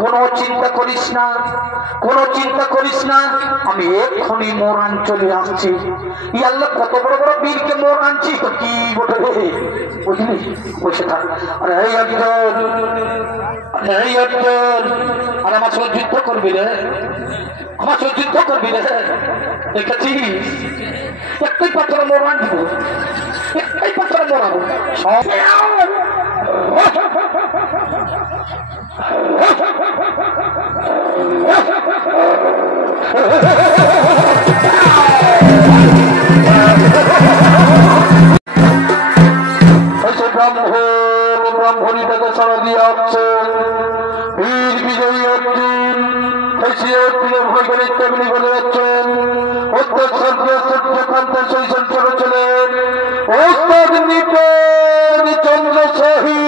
কোনো চিন্তা করিস না, কোনো চিন্তা করিস না, আমি এক্ষুনি মোরান চলে আসছি। আল্লাহ কত বড় বড় বীরকে মোর আনছি তো কি বলে বুঝলি, বসে থাক। আরে এই অর্জুন, এই অর্জুন, আর আমার সঙ্গে যুদ্ধ করবি রে, আমার সঙ্গে যুদ্ধ করবি রে, দেখেছিস একটাই পাথরে মোরান দিব, একটাই পাথরে মোরাবো সব। ব্রাহ্মণীটাকে ছাড়া দিয়ে আসছে বীর বিজয়ী অর্জুন, অর্জুনের ভয় করে তেমনি বলে যাচ্ছেন শৈশব চলেছিলেন ওস্তাদ নিপেন চন্দ্র সাহী।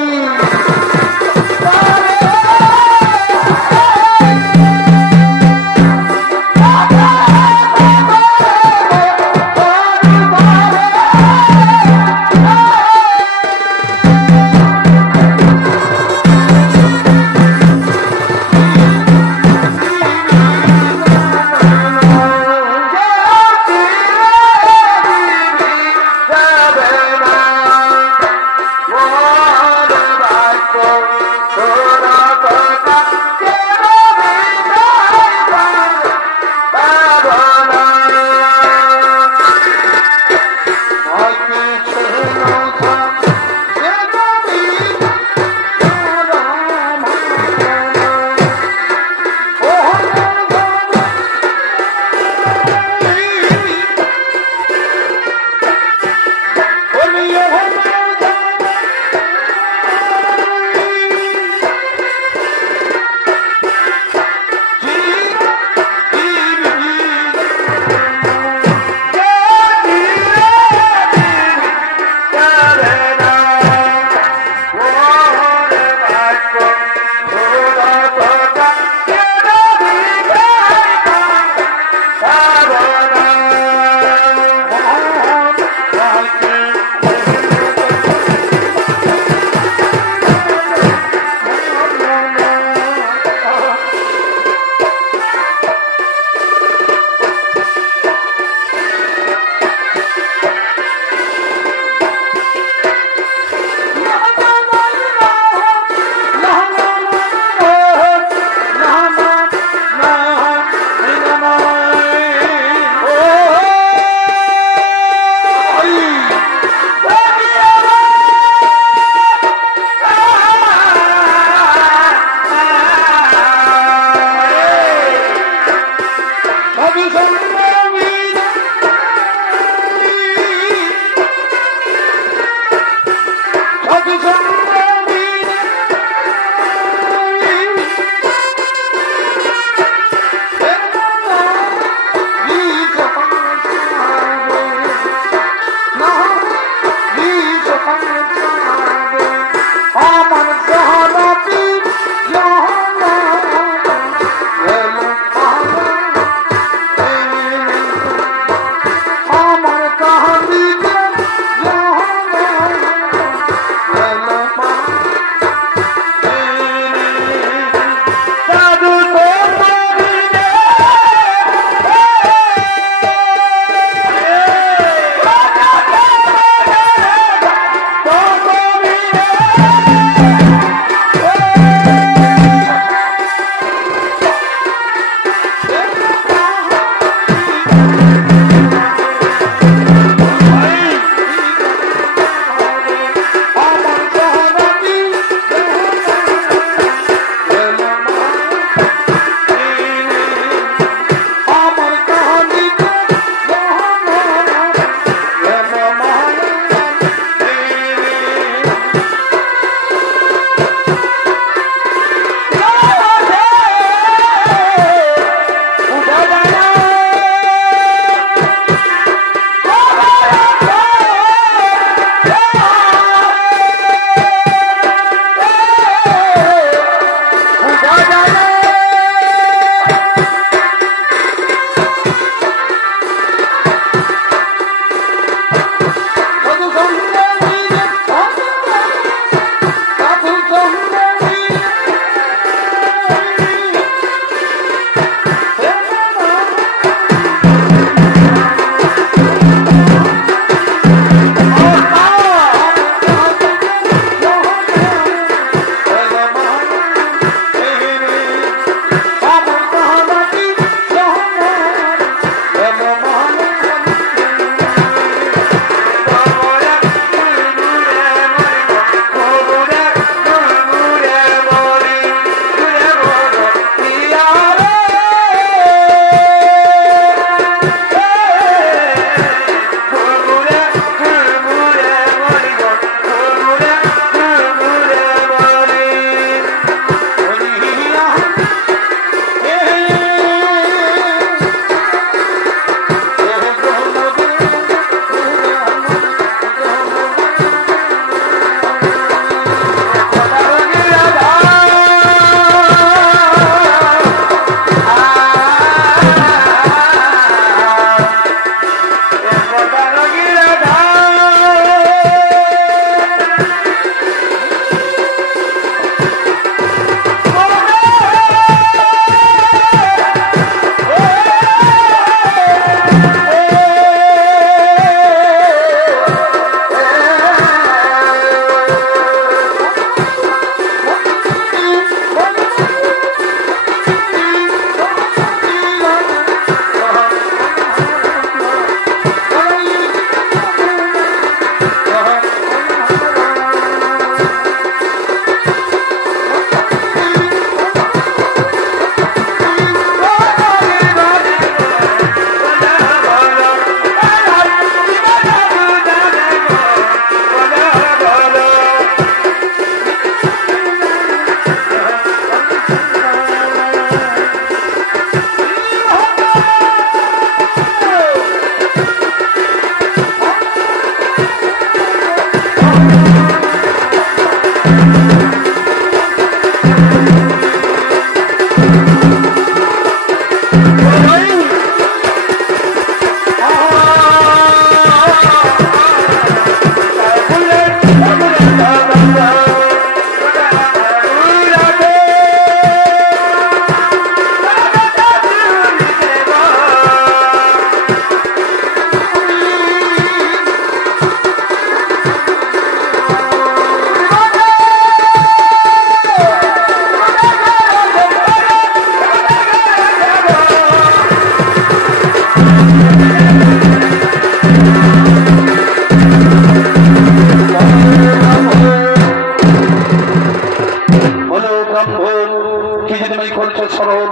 কি যদি করেছ স্মরণ।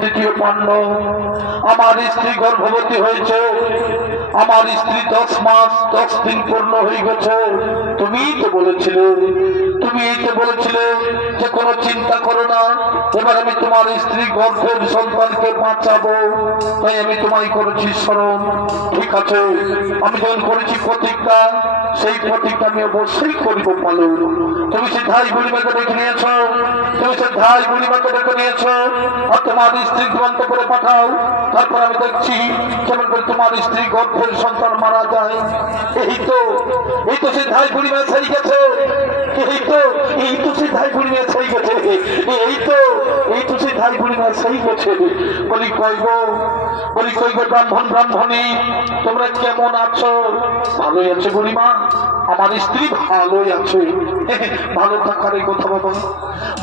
তৃতীয় পাণ্ড, আমার স্ত্রী গর্ভবতী হয়েছে, আমার স্ত্রী 10 মাস 10 দিন পূর্ণ হয়ে গেছে। তুমিই তো বলেছিলে যে কোনো চিন্তা করো না, এবার আমি তোমার স্ত্রী গর্ভের সন্তানকে বাঁচাবো, তাই আমি তোমায় করেছি স্মরণ। ঠিক আছে, আমি যখন করেছি প্রতিজ্ঞা, সেই প্রতিজ্ঞা আমি অবশ্যই করিব পালন। তুমি সে ধাই বুড়িমাকে ডেকে নিয়েছো, আর তোমার স্ত্রী গ্রন্থ করে পাঠাও। তারপর আমি দেখছি কেমন করে তোমার স্ত্রী গর্ভের সন্তান মারা যায়। এই তো সে ধাই বুড়িমা সেই গেছে, বলি কইব ব্রাহ্মণী তোমরা কেমন আছো? ভালোই আছে বুড়িমা, আমার স্ত্রী ভালোই আছে। ভালো থাকার এই কথা বাবা,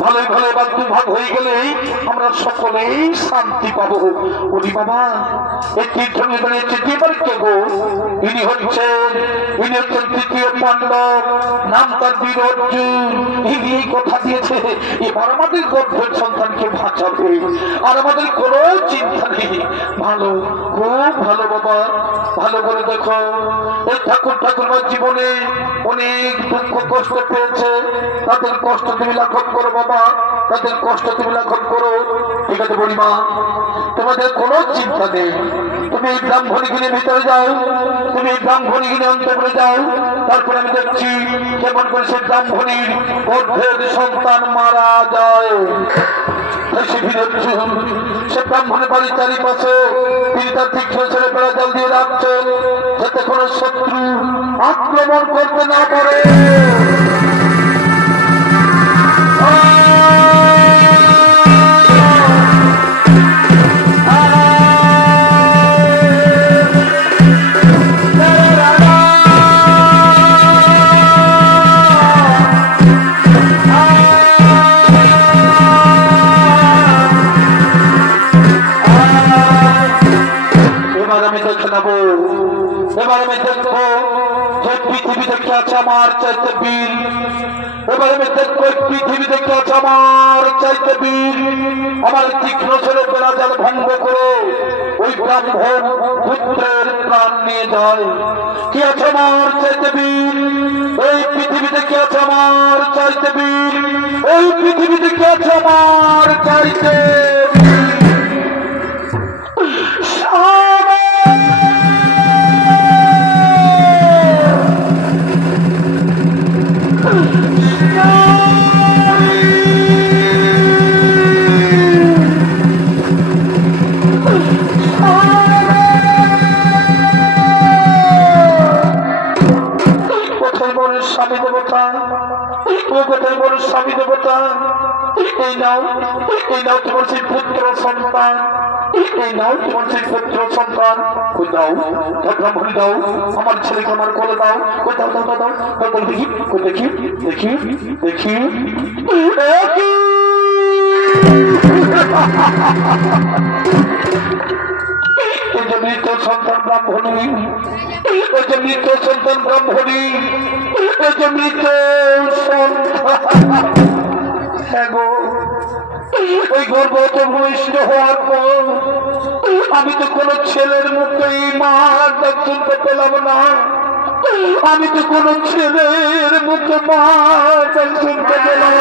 ভালোই ভালো এবার দুভাগ হয়ে গেলে আমরা সকলেই শান্তি পাবো। বলি বাবা, এই তীর্থনী বেড়েছে এবার কে গো? ইনি হচ্ছেন তৃতীয় পাণ্ডব, নাম তার বীর অর্জুন। ইনি এই কথা দিয়েছে এবার আমাদের গর্ভের সন্তানকে বাঁচাবে, আর আমাদের কোনো চিন্তা নেই। ভালো, খুব ভালো বাবা, ভালো করে দেখো। এই ঠাকুরমার জীবনে অনেক দুঃখ কষ্ট পেয়েছে, তাদের কষ্ট তুমি লাঘব করো বাবা, তাদের কষ্ট তুমি লাঘব করো। ঠিক আছে বুড়িমা, তোমাদের কোনো চিন্তা নেই। তুমি এই ব্রাহ্মণীগিরি ভিতরে যাও, তুমি এই ব্রাহ্মণীগিরি অন্তরে যাও। তারপর আমি দেখছি কেমন করে সে ব্রাহ্মণীর গর্ভের সন্তান মারা যায়। সে ব্রাহ্মণের বাড়ির চারিপাশে তিনি তার তীক্ষ্ণ ছেড়ে বেড়া জল দিয়ে রাখছেন, যাতে কোনো শত্রু আক্রমণ করতে না পারে। এবার আমি দেখবো যে পৃথিবীতে কে আছে আমার চাইতে বীর। এবার আমি দেখবো পৃথিবীতে কে আছে আমার চাইতে বীর। আমার তীক্ষ্ণ ছেলে বেড়া জাল ভঙ্গ করে ওই ব্রাহ্মণ পুত্রের প্রাণ নিয়ে যায়। কে আছে আমার চাইতে বীর? এই পৃথিবীতে কে আছে আমার চাইতে বীর? এই পৃথিবীতে কে আছে আমার চাইতে? স্বামী দেবতা, কোথায় বড় স্বামী দেবতা, এই নাও তোমার সেই পুত্র সন্তান, এই নাও তোমার সেই পুত্র সন্তান। কই দাও, ব্রাহ্মণী দাও, আমার ছেলেকে আমার কোলে দাও। কই দাও দাও দাও দাও, দেখি দেখি দেখি দেখি দেখি। এই যে মৃত সন্তান ব্রাহ্মণী, এই যে মৃত সন্তান ব্রাহ্মণী, এই যে মৃত ওই গর্ব তো ভূমিষ্ঠ হওয়ার পর আমি তো কোনো ছেলের মুখে মার ডাক শুনতে পেলাম না। আমি তো কোনো ছেলের মুখে মার ডাক শুনতে পেলাম।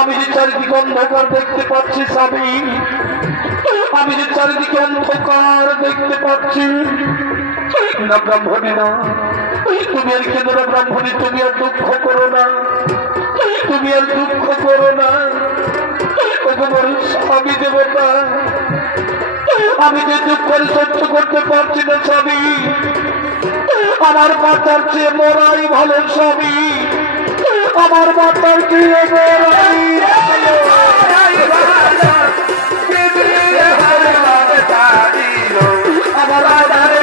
আমি যে চারিদিকে অন্ধকার দেখতে পাচ্ছি স্বামী, আমি যে চারিদিকে অন্ধকার দেখতে পাচ্ছি না ব্রাহ্মণী না, তুমি আর কেন না ব্রাহ্মণী, তুমি আর দুঃখ করো না, তুমি আর দুঃখ করো না। স্বামী দেবতা, আমি যে দুঃখ করে সহ্য করতে পারছি না স্বামী, আমার মাতার চেয়ে মরাই ভালো স্বামী, আমার মাতার চেয়ে মরাই আমার আধারে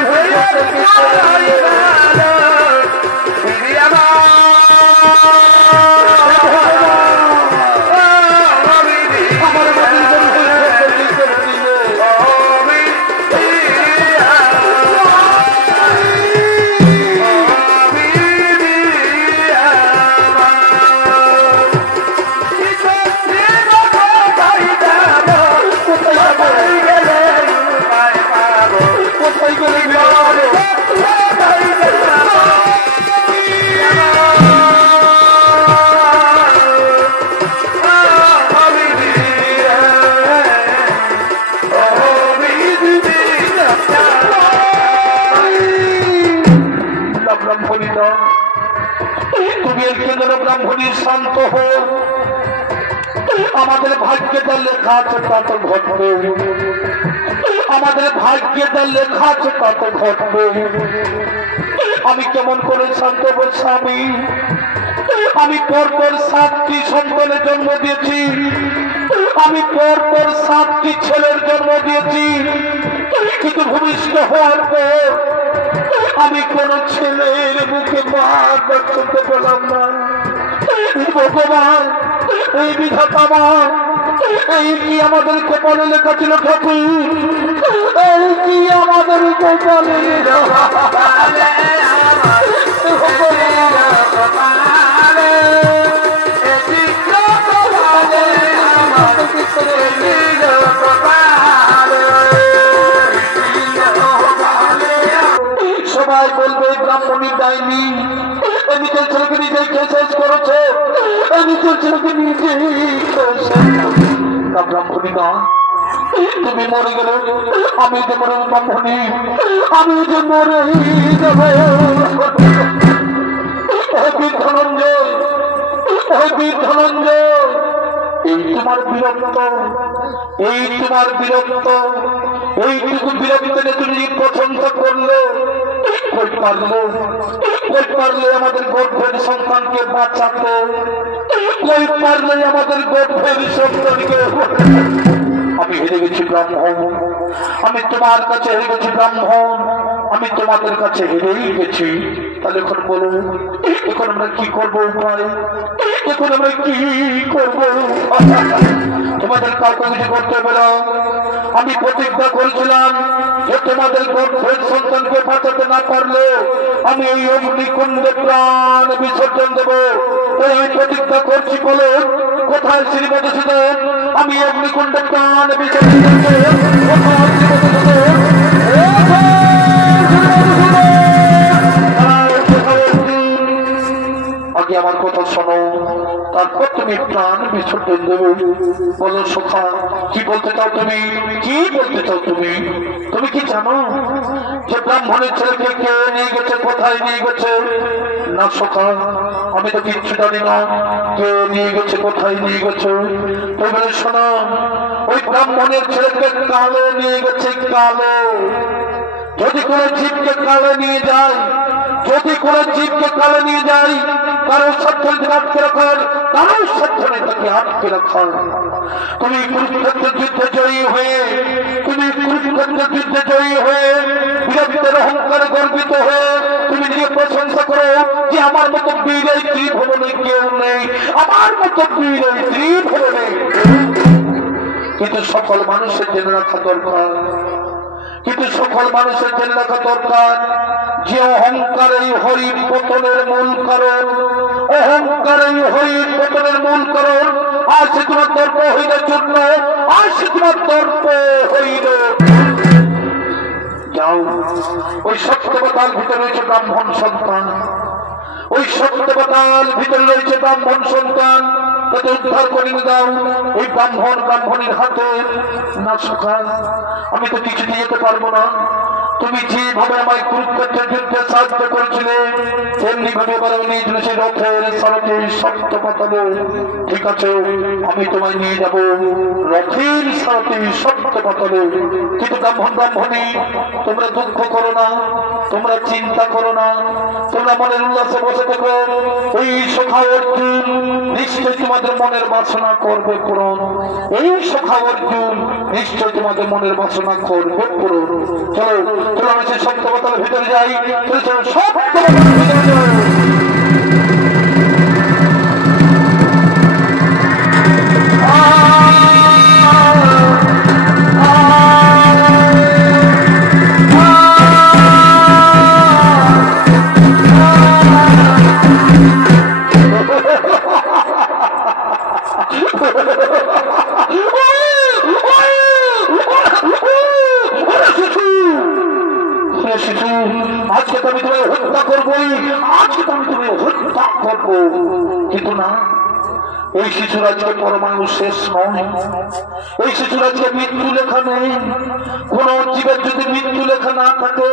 ব্রাহ্মণী শান্ত হো, আমাদের ভাগ্যে যা লেখা আছে তা তো ঘটবে, আমাদের ভাগ্যে যা লেখা আছে তা তো ঘটবে। আমি কেমন করে শান্ত বলছি, আমি পরপর 7টি সন্তানের জন্ম দিয়েছি, আমি পরপর 7টি ছেলের জন্ম দিয়েছি, কিন্তু ভূমিষ্ঠ হওয়ার পর আমি কোন ছেলের বুকে মার করতে পেলাম না। ভগবান, এই বিধাতা আমার, এই কি আমাদের কপালে লেখা ছিল ঠাকুর, এই কি আমাদের কপালে সবাই বলবে ব্রাহ্মণী ডাইনি, নিজের ছেলেকে নিজেই শেষ করেছে, নিজের ছেলেকে নিজেই ব্রাহ্মণী না, তুমি মরে গেলে আমি যে মরে ব্রাহ্মণী, আমি যে মরে যাব। বীর ধনঞ্জয়, বীর ধনঞ্জয়, এই তোমার বিরক্ত, এই তোমার বিরক্ত, এইটুকু বিরক্ত তুমি পছন্দ করলে কই পারলে আমাদের গর্ভের সন্তানকে বাঁচাতে, কই পারলে আমাদের গর্ভের সন্তানকে। আমি হেরে গেছি ব্রাহ্মণ, আমি তোমার কাছে হেরে গেছি ব্রাহ্মণ, আমি তোমাদের কাছে হেরেই গেছি। তাহলে এখন বলো, এখন আমরা কি করবো উপায়, এখন আমরা কি করবো? তোমাদের কাউকে কিছু করতে হবে না। আমি প্রতিজ্ঞা করেছিলাম যে তোমাদের গর্ভের সন্তানকে বাঁচাতে না পারলে আমি এই অগ্নিকুণ্ডে প্রাণ বিসর্জন দেব। এই প্রতিজ্ঞা করছি বলে কোথায় শ্রীমতি সুদন, আমি অগ্নিকুণ্ডে প্রাণ বিসর্জন দেব। আগে আমার কথা শোনো, তারপর তুমি প্রাণ বিসর্জন দেবে। বলো সখা, কি বলতে চাও তুমি, কি বলতে চাও তুমি? তুমি কি জানো যে ব্রাহ্মণের ছেলেকে কে নিয়ে গেছে, কোথায় নিয়ে গেছে? না সখা, আমি তো কিচ্ছু জানি না কে নিয়ে গেছে, কোথায় নিয়ে গেছে। তবে শোনো, ওই ব্রাহ্মণের ছেলেকে কালো নিয়ে গেছে, কালো। যদি কোনো জীবকে কালো নিয়ে যায়, যদি কোনো জীবকে কালো নিয়ে যায়, কারোর সাবধানে আটকে রাখার, কারোর সাবধানে তাকে আটকে রাখার। তুমি কুরুক্ষেত্রের যুদ্ধে জয়ী হয়ে, তুমি কুরুক্ষেত্রের যুদ্ধে জয়ী হয়ে বীরত্বের অহংকারে গর্বিত হয়ে তুমি নিজে প্রশংসা করো যে আমার মতো বীর এই ত্রিভুবনে কেউ নেই, আমার মতো বীর এই ত্রিভুবনে। কিন্তু সকল মানুষের জেনে রাখা দরকার, কিন্তু সকল মানুষের জেনে রাখা দরকার যে অহংকার এই হরির পতনের মূল কারণ, অহংকার এই হরির পতনের মূল কারণ। আর সে তোমার দর্প হইলে চূর্ণ, আর সে তোমার দর্প হইল। যাও, ওই সত্যবতার ভিতরে রয়েছে ব্রাহ্মণ সন্তান, ওই সত্যবতার ভিতরে রয়েছে ব্রাহ্মণ সন্তান। এতে উদ্ধার করে দাও এই ব্রাহ্মণ ব্রাহ্মণের হাতে। না সখা, আমি তো কিছু দিয়ে যেতে পারবো না। তুমি যেভাবে আমায় কুরুক্ষেত্রের যুদ্ধে সাহায্য করেছিলে তেমনি ভাবে এবার নিয়ে চলেছে রথের সারথি সপ্ত পাতালে। ঠিক আছে, আমি তোমায় নিয়ে যাব রথের সারথি সপ্ত পাতালে। কিন্তু ব্রাহ্মণ ব্রাহ্মণী, তোমরা দুঃখ করো না, তোমরা চিন্তা করো না, তোমরা মনের উল্লাসে বসে থেকো। এই সখা অর্জুন নিশ্চয় তোমাদের মনের বাসনা করবে পূরণ। এই সখা অর্জুন নিশ্চয় তোমাদের মনের বাসনা করবে পূরণ। চলো চলো, আমি সেই সপ্ত পাতালের ভিতরে যাই। চলো সপ্ত পাতালের ভিতরে যাই। আজকে তো আমি তোমায় হত্যা করবোই, আজকে তো আমি তোমায় হত্যা করবো। কিন্তু না, এই শিশুর আজকে পরমাণু শেষ নয়। এই শিশুর আজকে মৃত্যু লেখা নেই। কোন জীবের যদি মৃত্যু লেখা না থাকে,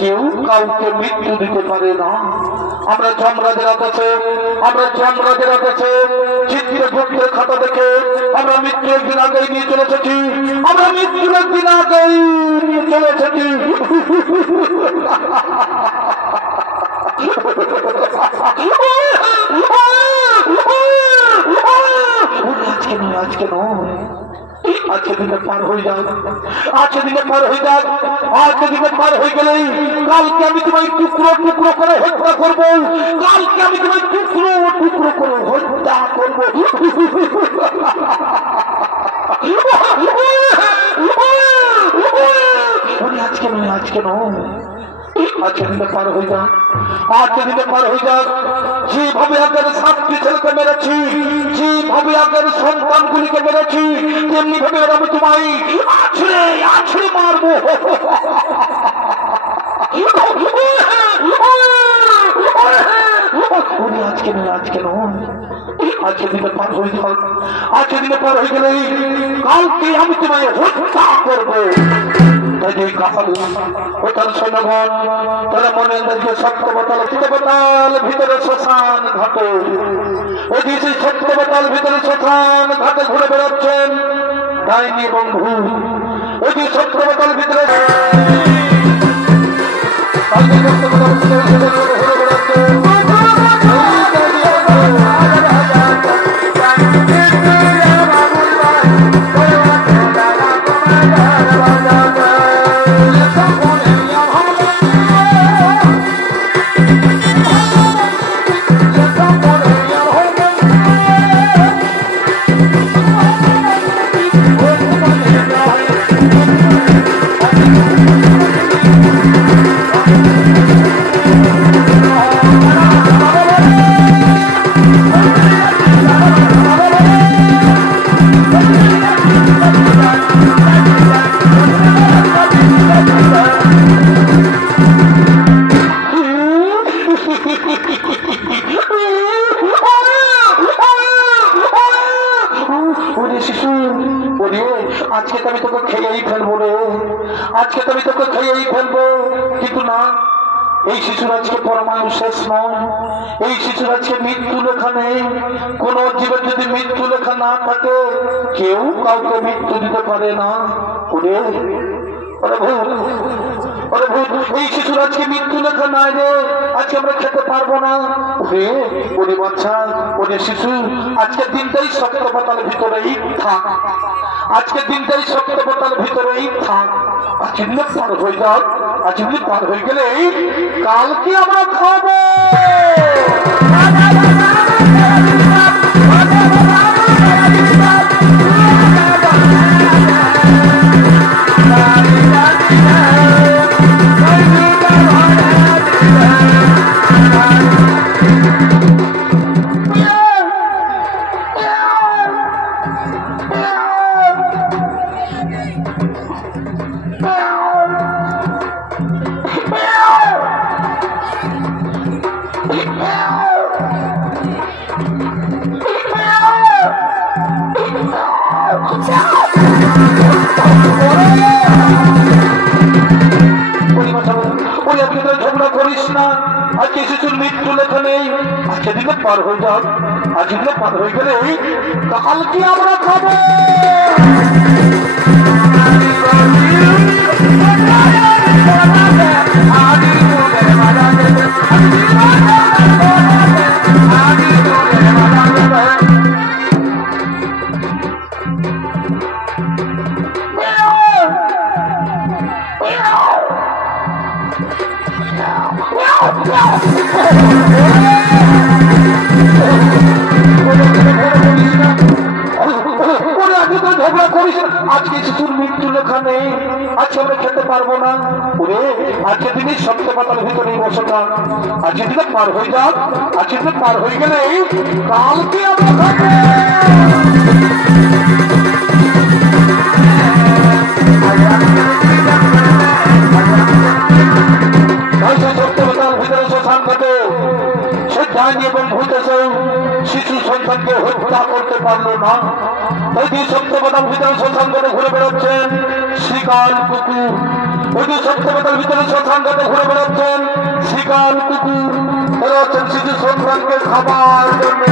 কেউ কাউকে মৃত্যু দিতে পারে না। আমরা যমরাজের আদেশে, আমরা যমরাজের আদেশে চিত্রগুপ্তের খাতা দেখে আমরা মৃত্যু একদিন আগেই নিয়ে চলে এসেছি। আমরা মৃত্যুর একদিন আগেই নিয়ে চলে এসেছি। আজকে নয়, আজকে নয়, আজকে দিনে পার হয়ে যাক, আজকে দিনে পার হয়ে যাক। আজকে দিনে পার হয়ে গেলেই কালকে আমি তোমায় টুকরো টুকরো করে হত্যা করবো। কালকে আমি তোমায় টুকরো টুকরো করে হত্যা করবো। আজকে নয়, আজকে নয়, আজকে দিনে পার হয়ে যাক, আজকে দিনে পার হয়ে যাক। যেভাবে আগের 7টি ছেলেকে মেরেছি, যেভাবে আগের সন্তানগুলিকে মেরেছি, তেমনি ভাবে আমি তোমায় আছড়ে আছড়ে মারবো। আজকে নয়, আজকে নয়, আজকে দিনে পার হয়ে যাক। আজকে দিনে পার হয়ে গেলে কালকে আমি তোমায় হত্যা করবো। তারা মনে সত্য পাতাল ভিতরে শ্মশান ঘাটে, ওই সেই সত্য পাতাল ভিতরে শ্মশান ঘাটে ঘুরে বেড়াচ্ছেন ডাইনি বন্ধু। ওই যে সত্য পাতাল ভিতরে ঘুরে বেড়াচ্ছেন। আজকে তো আমি তোকে খেয়েই ফেলবো রে, আজকে তো আমি তোকে খেয়েই ফেলবো। কিন্তু না, এই শিশুর আজকে পরমাণু শেষ নয়। এই শিশুর আজকে মৃত্যু লেখা নেই। কোন জীবের যদি মৃত্যু লেখা না থাকে, কেউ কাউকে মৃত্যু দিতে পারে না। এই শিশুর আজকে মৃত্যু লেখা নাই রে, আজকে আমরা খেতে পারবো না। ওরে বাচ্চা, ওরে শিশু, আজকের দিনটাই সপ্ত পাতালের ভিতরেই থাক, আজকের দিনটাই সপ্ত পাতালের ভিতরেই থাক। আজকে দিনে পার হয়ে যাক, আজকে দিনে পার হয়ে গেলে কালকে আমরা খাবো। ঝগড়া করিস না, আজকে শিশুর মৃত্যু লেখা নেই, আজকে দিনে পার হয়ে যাক, আজকে দিনে পার হয়ে গেলে কালকে আমরা খাবো। ঝগড়া করিস, আজকে শিশুর মৃত্যু লেখা নেই, আজকে আমরা খেতে পারবো না। ওরে আজকে দিনই সপ্তাহ পাতার ভিতরে বসা, আজকে দিনে পার হয়ে যাক, আজকে দিনে পার হয়ে গেলে কালকে আমরা খাবো। শিশু সন্তানকে হত্যা করতে পারলো না, ওই দুই সপ্তাহের ভিতরে শ্মশান ঘাটে ঘুরে বেড়াচ্ছেন শিকার কুকুর, ওই দুই সপ্তাহের ভিতরে শ্মশান ঘাটে ঘুরে বেড়াচ্ছেন শিকার কুকুর, এরা হচ্ছেন শিশু সন্তানকে খাবার জন্য।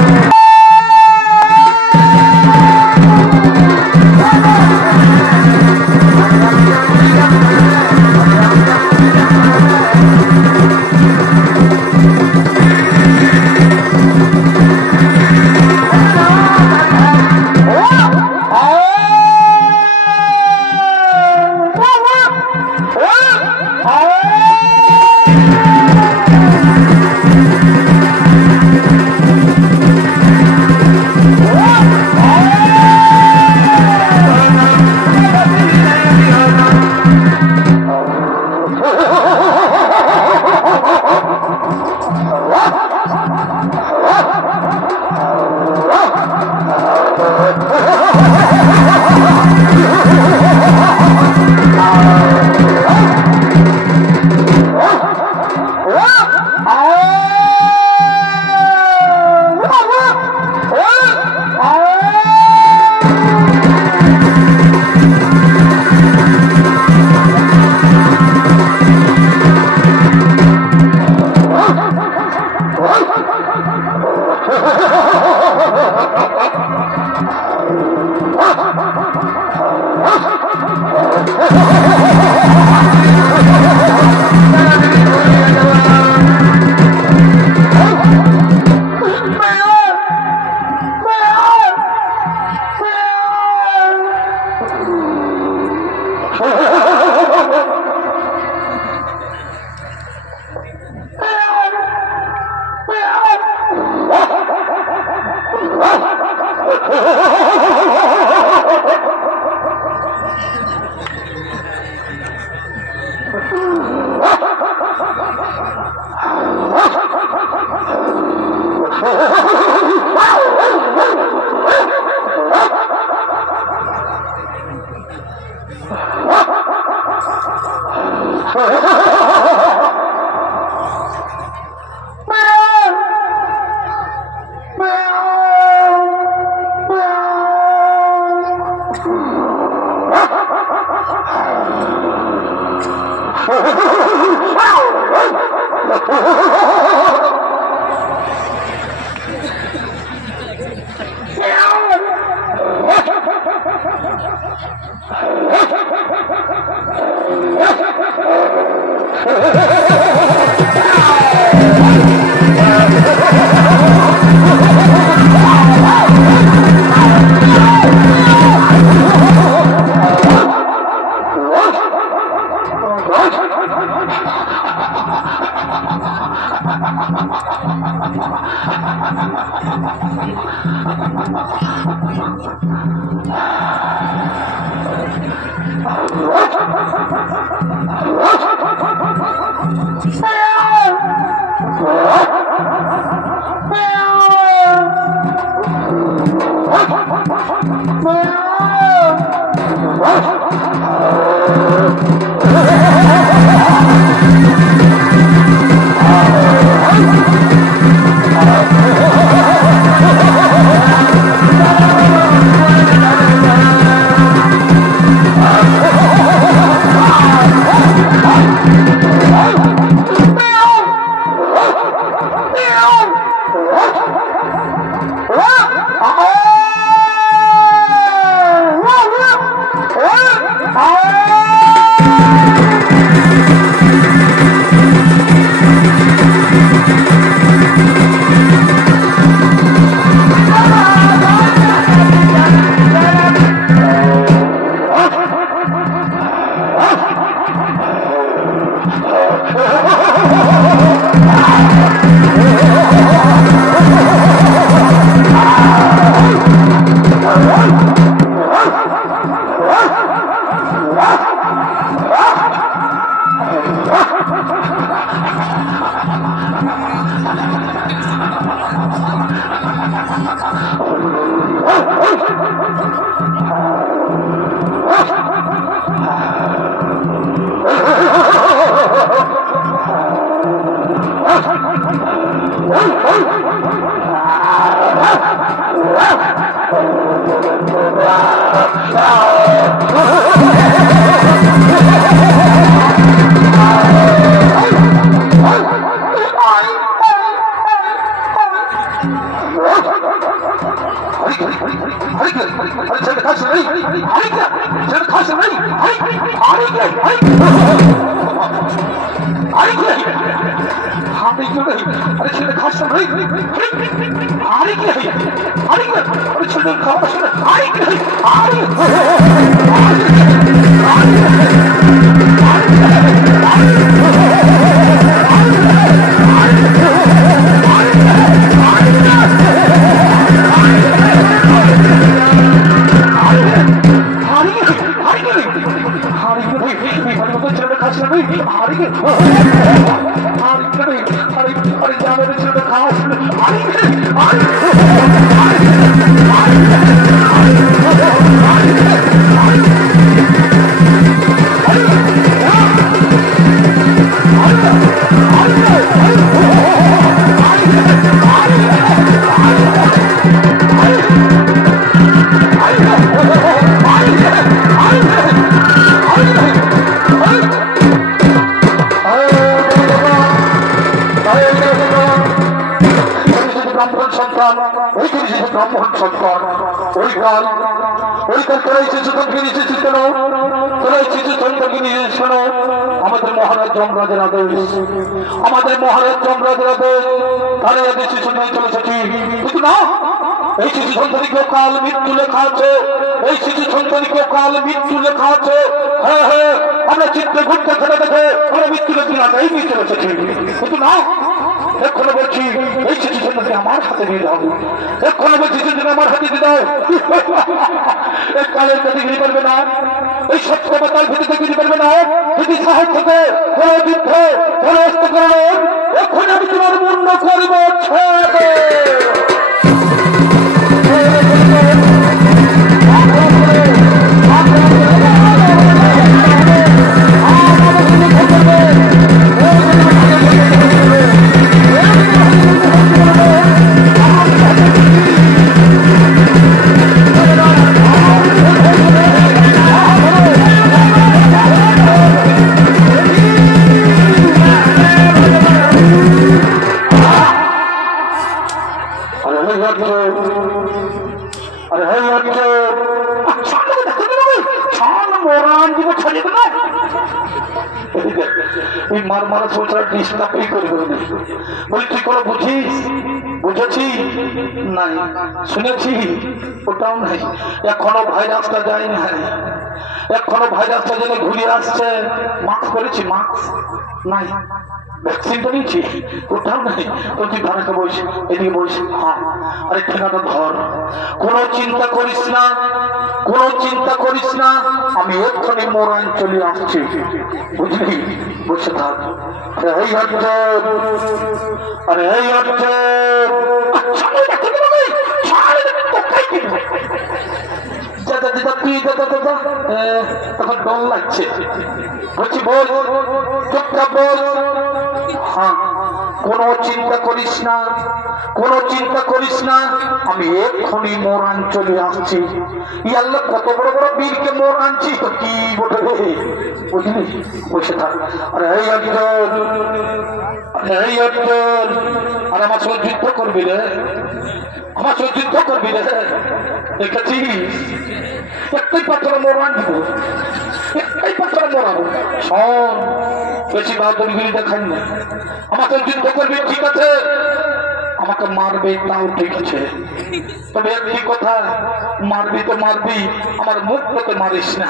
মারবি তো মারবি, আমার মুখ তো মারিস না।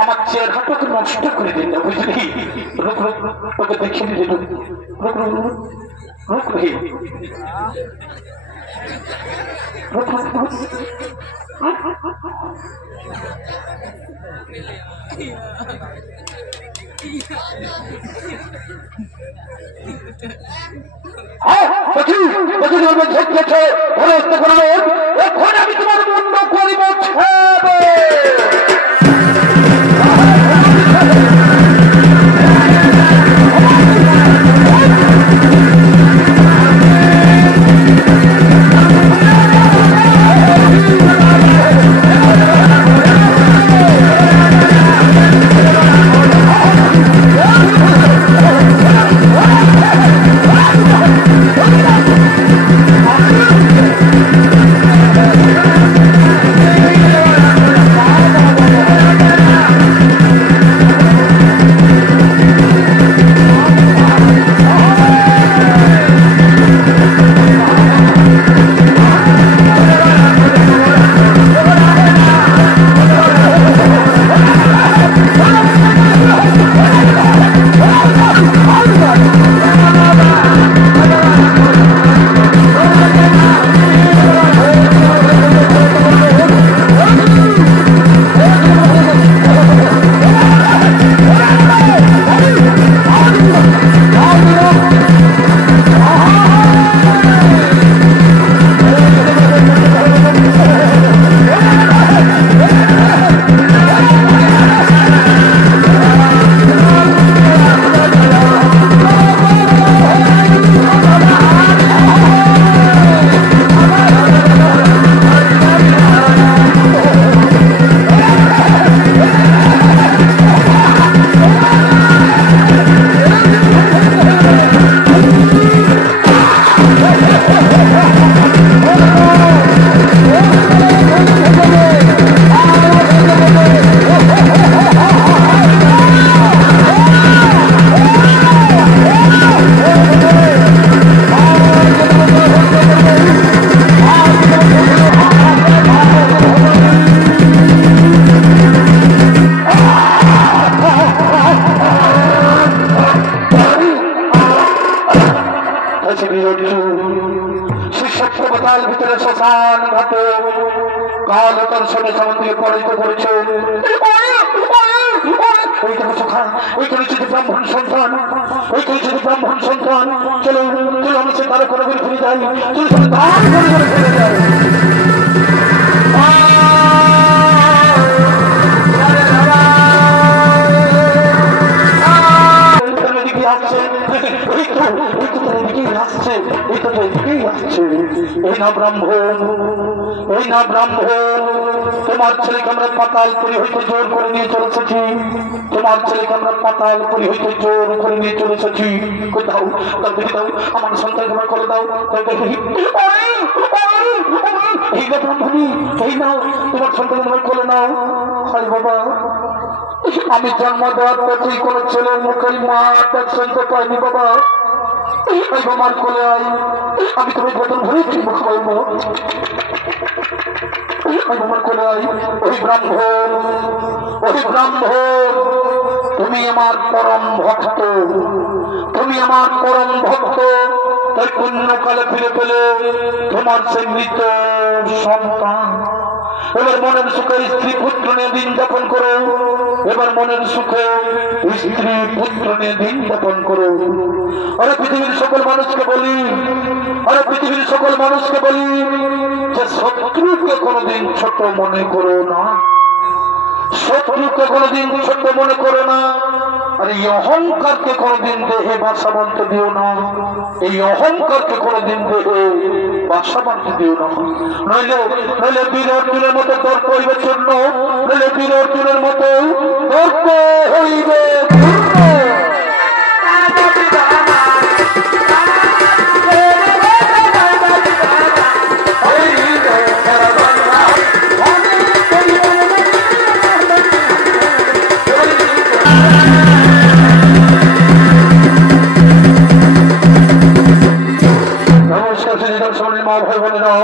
আমার চেহারাটাকে নষ্ট করে দিন না, বুঝলি? রুক রুক তোকে দেখিয়ে দিদি, রুক রুক রুক রুক রে, রুক রুক রুক। আমি তোমার মুন্ড করিব ব্রাহ্মণ সন্তান, ওইখানে যদি ব্রাহ্মণ সন্তান, চলো চলো আমরা সে তারা করে ফিরে যাই, চলো সবাই ধান করে ফিরে যাই। তোমার ছেলেকে আমরা পাতালপুরি হইতে জোর করে নিয়ে চলে এসেছি, তোমার ছেলেকে আমরা পাতালপুরি হইতে জোর করে নিয়ে চলে এসেছি। দাও তার দেখে দাও, আমার সন্তানকে আমরা করে দাও। এই না ব্রাহ্মণী, এই নাও তোমার সন্তানকে আমরা করে নাও। হাই বাবা, আমি জন্ম দেওয়ার পথেই কোন ছেলের মুখে মা ডাক শুনতে পাইনি বাবা। এই বাবার কোলে আই, আমি তোমার বেতন ভরে ঠিক মুখ পাইব। আমার কোলে আই, ওই ব্রাহ্মণ, ওই ব্রাহ্মণ, তুমি আমার পরম ভক্ত, তুমি আমার পরম ভক্ত। তাই পুণ্যকালে ফিরে পেলে তোমার সে মৃত সন্তান। এবার মনের সুখে স্ত্রী পুত্র নিয়ে দিন যাপন করো, এবার মনের সুখে স্ত্রী পুত্র নিয়ে দিন যাপন করো। আরে পৃথিবীর সকল মানুষকে বলি, আরে পৃথিবীর সকল মানুষকে বলি যে শত্রুকে কোনোদিন ছোট মনে করো না, শত্রুকে কোনোদিন ছোট মনে করো না। আর এই অহংকারকে কোনোদিন দেহে বাসা বাঁধতে দিও না, এই অহংকারকে কোনোদিন দেহে বাসা বাঁধতে দিও না। নইলে নইলে বীর অর্জুনের মতো তর্ক হইবে চূর্ণ, নইলে বীর অর্জুনের মতো তর্ক হইবে চূর্ণ। মা ভাই বোনেরা,